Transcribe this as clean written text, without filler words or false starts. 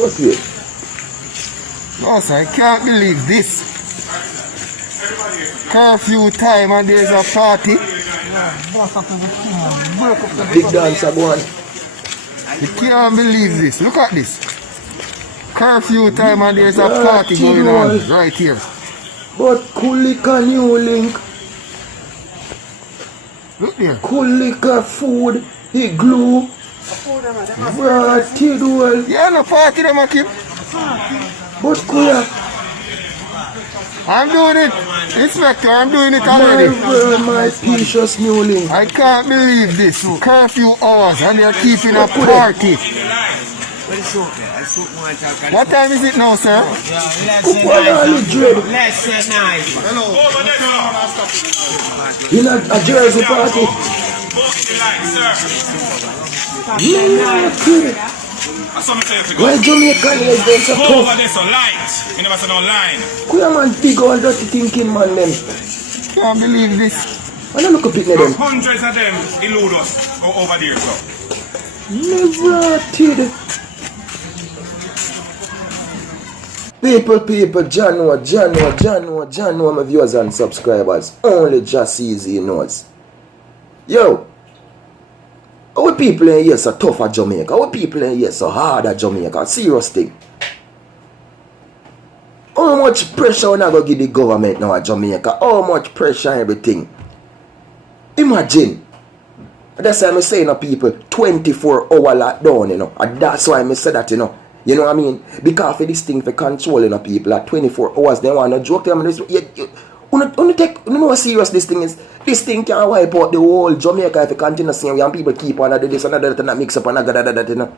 Okay. No, sir, I can't believe this. Curfew time and there's a party. Big dancer go on. You can't believe this. Look at this. Curfew time and there's a party going on right here. But Kulika NEWLINK. Look there. Kulika food. He glue. Ratty duel. Yeah, no party them, Akim. But Kuya. I'm doing it. Inspector, I'm doing it already. My precious NEWLINK. I can't believe this. Curfew hours and they're keeping a party. What time is it now, sir? Less than 9. In a Jersey party. Why Jamaica is there so tough? Kuya man big and dirty thinking man them. Can't believe this. I don't look up it them. Hundreds of them elude us over there, so. Never did. People, January, my viewers and subscribers. Only just easy knows. Yo, our people in here so tough at Jamaica. Our people in here so hard at Jamaica. Serious thing. How much pressure we go give the government now at Jamaica? How much pressure and everything? Imagine. That's why I'm saying to people 24-hour lockdown, you know. And that's why I say that, you know. You know what I mean? Because for this thing for controlling people at 24 hours, they want to joke them. You know how serious this thing is? This thing can wipe out the whole Jamaica if you continue seeing young people keep on do this and that and mix up and that, you know.